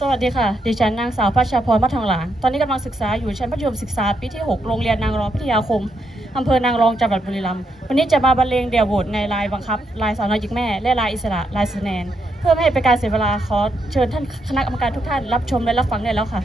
สวัสดีค่ะดิฉันนางสาวพัชรพรมัททองหลางตอนนี้กำลังศึกษาอยู่ชั้นมัธยมศึกษาปีที่6โรงเรียนนางรองพิทยาคมอำเภอนางรองจังหวัดบุรีรัมย์วันนี้จะมาบรรเลงเดี่ยวโหวตในลายบังคับลายสาวน้อยหญิงแม่และลายอิสระลายสแนนเพื่อไม่ให้เป็นการเสียเวลาขอเชิญท่านคณะกรรมการทุกท่านรับชมและรับฟังได้แล้วค่ะ